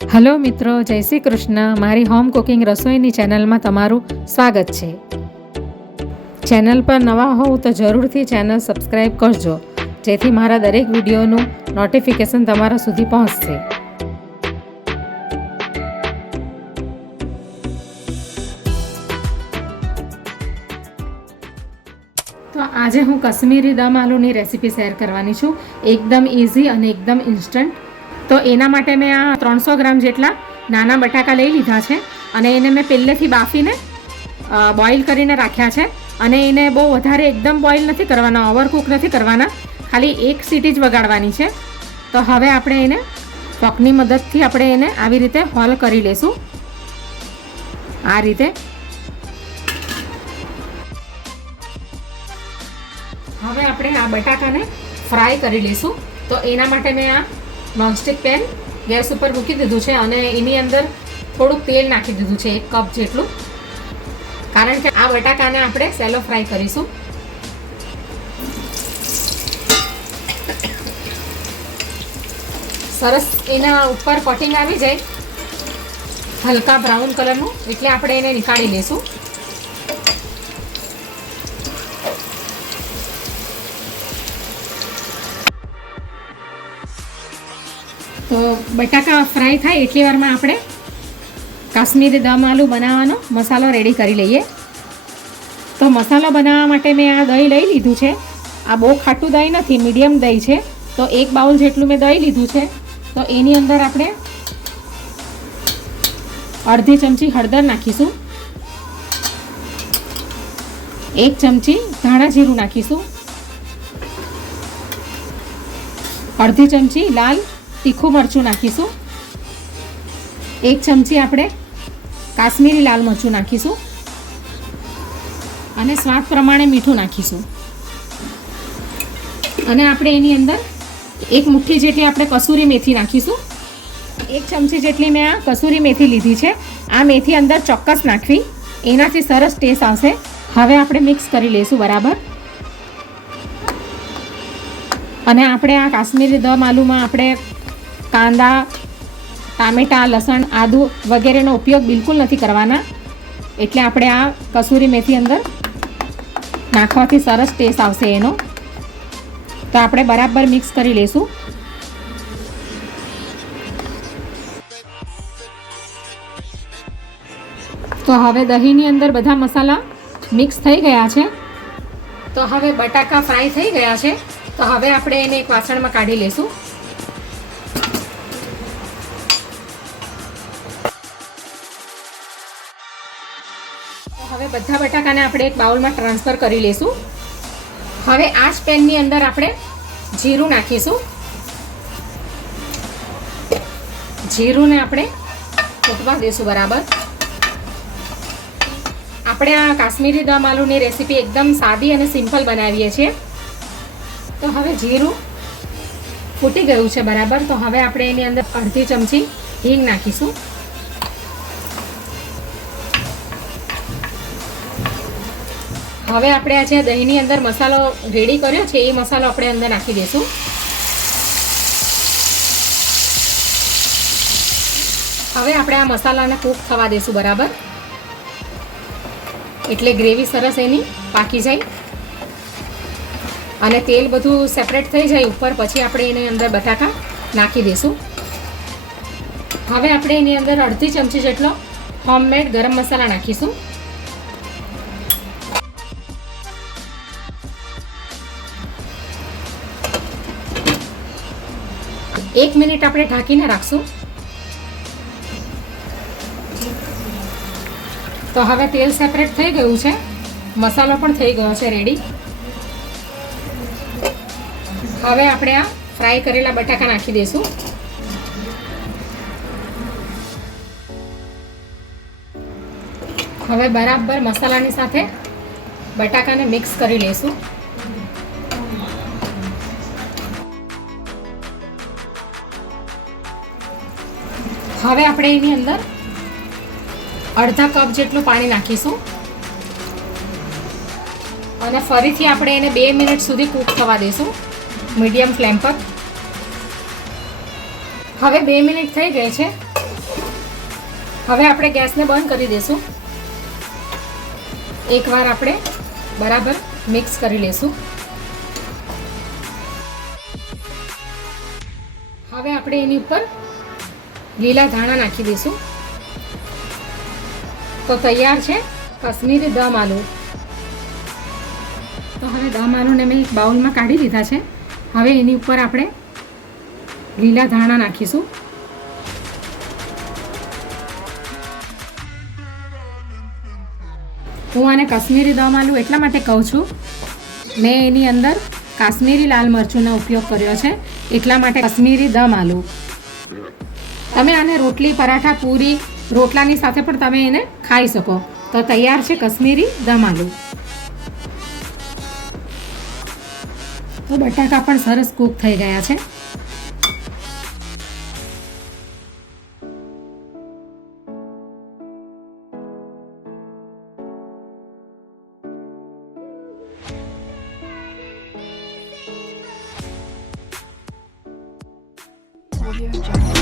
Hello મિત્રો, જય શ્રી કૃષ્ણ. મારી હોમ કુકિંગ રસોઈની ચેનલમાં તમારું સ્વાગત છે. ચેનલ પર નવા હોવ તો જરૂરથી ચેનલ સબસ્ક્રાઈબ કરજો, જેથી મારા દરેક વિડીયોનું નોટિફિકેશન તમારા સુધી પહોંચશે. તો આજે હું કશ્મીરી દમ આલુની રેસીપી શેર કરવાની છું. એકદમ ઇઝી અને એકદમ ઇન્સ્ટન્ટ. તો એના માટે મેં આ 300 ગ્રામ જેટલા નાના બટાકા લઈ લીધા છે અને એને મેં પહેલેથી બાફીને બોઇલ કરીને રાખ્યા છે. અને એને બહુ વધારે એકદમ બોઇલ નથી કરવાના, ઓવરકુક નથી કરવાના, ખાલી એક સીટી જ વગાડવાની છે. તો હવે આપણે એને ફોકની મદદથી આપણે એને આવી રીતે હોલ કરી લઈશું. આ રીતે હવે આપણે આ બટાકાને ફ્રાય કરી લઈશું. તો એના માટે મેં આ નોનસ્ટિક પેન ગેસ ઉપર મૂકી દીધું છે અને એની અંદર થોડુંક તેલ નાખી દીધું છે, 1 કપ જેટલું, કારણ કે આ બટાકાને આપણે સેલો ફ્રાય કરીશું. સરસ એના ઉપર કોટિંગ આવી જાય હલકા બ્રાઉન કલરનું, એટલે આપણે એને નીકાળી લઈશું. તો બટાકા ફ્રાય થાય એટલી વારમાં આપણે કાશ્મીરી દમ આલુ બનાવવાનો મસાલો રેડી કરી લઈએ. તો મસાલો બનાવવા માટે મેં આ દહીં લઈ લીધું છે. આ બહુ ખાટું દહીં નથી, મીડિયમ દહીં છે. તો 1 બાઉલ જેટલું મેં દહીં લીધું છે. તો એની અંદર આપણે અડધી ચમચી હળદર નાખીશું, 1 ચમચી ધાણા જીરું નાખીશું, અડધી ચમચી લાલ તીખું મરચું નાખીશું, 1 ચમચી આપણે કાશ્મીરી લાલ મરચું નાખીશું અને સ્વાદ પ્રમાણે મીઠું નાખીશું. અને આપણે એની અંદર 1 મુઠ્ઠી જેટલી આપણે કસૂરી મેથી નાખીશું. 1 ચમચી જેટલી મેં આ કસૂરી મેથી લીધી છે. આ મેથી અંદર ચોક્કસ નાખવી, એનાથી સરસ ટેસ્ટ આવશે. હવે આપણે મિક્સ કરી લઈશું બરાબર. અને આપણે આ કાશ્મીરી દમ આલુમાં આપણે કાંદા, ટામેટાં, લસણ, આદુ વગેરેનો ઉપયોગ બિલકુલ નથી કરવાના, એટલે આપણે આ કસૂરી મેથી અંદર નાખવાથી સરસ ટેસ્ટ આવશે એનો. તો આપણે બરાબર મિક્સ કરી લઈશું. તો હવે દહીંની અંદર બધા મસાલા મિક્સ થઈ ગયા છે. તો હવે બટાકા ફ્રાય થઈ ગયા છે. તો હવે આપણે એને એક વાસણમાં કાઢી લઈશું. હવે બધા બટાકાને આપણે એક બાઉલમાં ટ્રાન્સફર કરી લઈશું. હવે આ જ પેનની અંદર આપણે જીરું નાખીશું. જીરુંને આપણે ફૂટવા દઈશું બરાબર. આપણે આ કાશ્મીરી દમ આલુની રેસીપી એકદમ સાદી અને સિમ્પલ બનાવીએ છીએ. તો હવે જીરું ફૂટી ગયું છે બરાબર. તો હવે આપણે એની અંદર અડધી ચમચી હિંગ નાખીશું. હવે આપણે આ જે દહીંની અંદર મસાલો રેડી કર્યો છે એ મસાલો આપણે અંદર નાખી દઈશું. હવે આપણે આ મસાલાને કૂક થવા દઈશું બરાબર, એટલે ગ્રેવી સરસ એની પાકી જાય અને તેલ બધું સેપરેટ થઈ જાય ઉપર. પછી આપણે એની અંદર બટાકા નાખી દઈશું. હવે આપણે એની અંદર અડધી ચમચી જેટલો હોમમેડ ગરમ મસાલા નાખીશું. એક મિનિટ આપણે ઢાંકીને રાખશું. તો હવે તેલ સેપરેટ થઈ ગયું છે, મસાલો પણ થઈ ગયો છે રેડી. હવે આપણે આ ફ્રાય કરેલા બટાકા નાખી દઈશું. હવે બરાબર મસાલાની સાથે બટાકાને મિક્સ કરી લઈશું. હવે આપણે એની અંદર અડધા કપ જેટલું પાણી નાખીશું અને ફરીથી આપણે એને 2 મિનિટ સુધી કૂક થવા દઈશું મીડિયમ ફ્લેમ પર. હવે 2 મિનિટ થઈ ગઈ છે. હવે આપણે ગેસને બંધ કરી દઈશું. એકવાર આપણે બરાબર મિક્સ કરી લઈશું. હવે આપણે એની ઉપર લીલા ધાણા નાખી દઈશું. તો તૈયાર છે કાશ્મીરી દમ આલુ. તો હવે દમ આલુને મેં એક બાઉલમાં કાઢી લીધા છે. હવે એની ઉપર આપણે લીલા ધાણા નાખીશું. હું આને કાશ્મીરી દમ આલુ એટલા માટે કહું છું, મેં એની અંદર કાશ્મીરી લાલ મરચુંનો ઉપયોગ કર્યો છે, એટલા માટે કાશ્મીરી દમ આલુ. તમે આને રોટલી, પરાઠા, પૂરી, રોટલાની સાથે પણ તમે એને ખાઈ શકો. તો તૈયાર છે કાશ્મીરી દમ આલુ. તો બટાકા પણ સરસ કૂક થઈ ગયા છે. Audio Jungle.